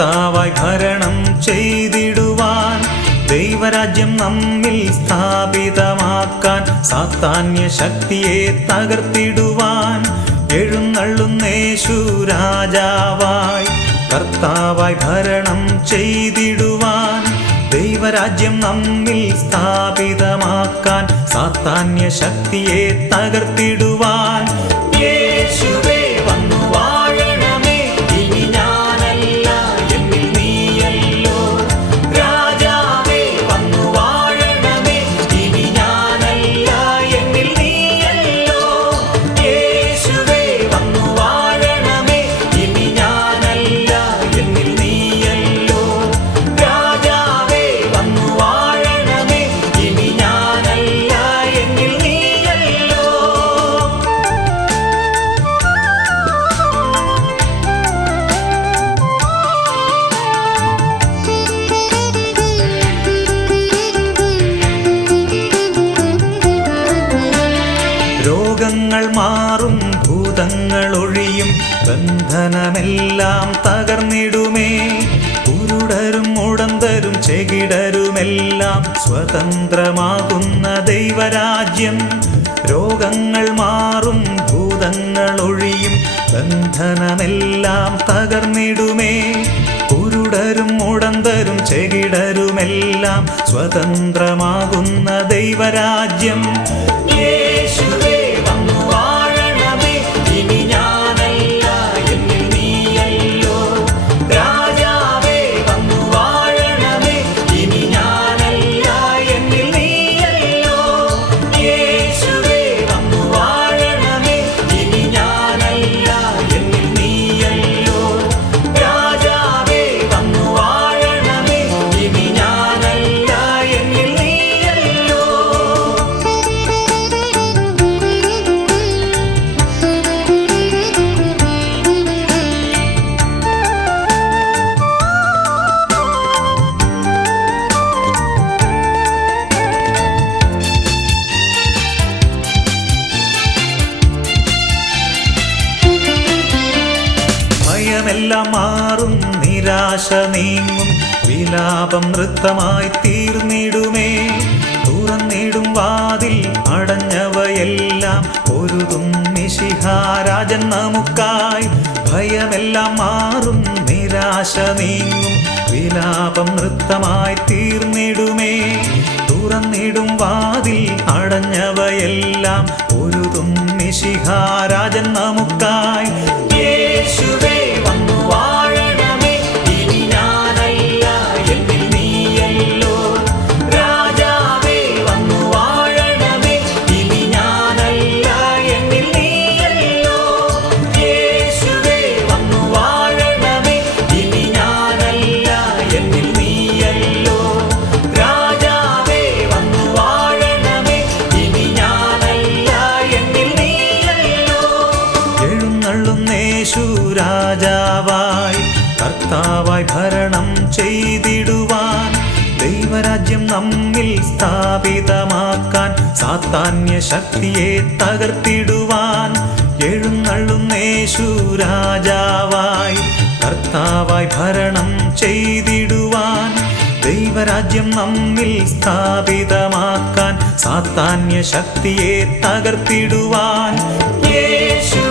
കർത്താവായി ഭരണം ചെയ്തിടുവാൻ, ദൈവരാജ്യം നമ്മിൽ സ്ഥാപിതമാക്കാൻ, സാത്താന്യ ശക്തിയെ തകർത്തിടുവാൻ എഴുന്നള്ളുന്നേശു രാജാവായി. കർത്താവായി ഭരണം ചെയ്തിടുവാൻ, ദൈവരാജ്യം നമ്മിൽ സ്ഥാപിതമാക്കാൻ, സാത്താന്യ ശക്തിയെ തകർത്തിടുവാൻ യേശുവേ വന്നു വാഴണമേ. ഇനി ഞാനല്ല, എന്നിൽ നീയല്ലോ. രാജാവേ വന്നു വാഴണമേ. ഇനി ഞാനല്ല, എന്നിൽ നീയല്ലോ. യേശുവേ വന്നു വാഴണമേ. ഇനി ഞാനല്ല, എന്നിൽ നീയല്ലോ. രാജാവേ വന്നു വാഴണമേ. ഇനി ഞാനല്ല, എന്നിൽ നീയല്ലോ. രോഗങ്ങൾ മാറും, ഭൂതങ്ങൾ ഒഴിയും, ബന്ധനമെല്ലാം തകർന്നിടുമേ. കുരുടരും മുടന്തരും ചെകിടരുമെല്ലാം സ്വതന്ത്രമാകുന്ന ദൈവരാജ്യം. രോഗങ്ങൾ മാറും, ഭൂതങ്ങൾ ഒഴിയും, ബന്ധനമെല്ലാം തകർന്നിടുമേ. കുരുടരും മുടന്തരും ചെകിടരുമെല്ലാം സ്വതന്ത്രമാകുന്ന ദൈവരാജ്യം. യേശുവേ വന്നു വാഴണമേ. ഇനി ഞാനല്ല, എന്നിൽ നീയല്ലോ. രാജാവേ വന്നു വാഴണമേ. ഇനി ഞാനല്ല, എന്നിൽ നീയല്ലോ. യേശുവേ വന്നു വാഴണമേ. ഇനി ഞാനല്ല, എന്നിൽ നീയല്ലോ. രാജാവേ വന്നു വാഴണമേ. ഇനി ഞാനല്ല, എന്നിൽ നീയല്ലോ. ഭയമെല്ലാം മാറും, നിരാശ നീങ്ങും, വിലാപം നൃത്തമായി തീർന്നിടുമേ. തുറന്നിടും വാതിൽ, അടഞ്ഞവയെല്ലാം പൊരുതും മിശിഹാരാജൻ നമുക്കായി. ഭയമെല്ലാം മാറും, നിരാശ നീങ്ങും, വിലാപം നൃത്തമായി തീർന്നിടുമേ. തുറന്നിടും വാതിൽ, അടഞ്ഞവയെല്ലാം പൊരുതും മിശിഹാരാജൻ നമുക്കായി. യേശുവേ വന്നു വാഴണമേ. ഇനി ഞാനല്ല, എന്നിൽ നീയല്ലോ. രാജാവേ വന്നു വാഴണമേ. ഇനി ഞാനല്ല, എന്നിൽ നീയല്ലോ. യേശുവേ വന്നു വാഴണമേ. ഇനി ഞാനല്ല, എന്നിൽ നീയല്ലോ. രാജാവേ വന്നു വാഴണമേ. ഇനി ഞാനല്ല, എന്നിൽ നീയല്ലോ. എഴുന്നള്ളുന്നേശു രാജാവായി, കർത്താവായി ഭരണം ചെയ്തിടുവാൻ, ദൈവരാജ്യം നമ്മിൽ സ്ഥാപിതമാക്കാൻ, സാത്താന്യ ശക്തിയെ തകർത്തിടുവാൻ എഴുന്നള്ളുന്നേശു രാജാവായി. കർത്താവായി ഭരണം ചെയ്തിടുവാൻ, ദൈവരാജ്യം നമ്മിൽ സ്ഥാപിതമാക്കാൻ, സാത്താന്യ ശക്തിയെ തകർത്തിടുവാൻ യേശു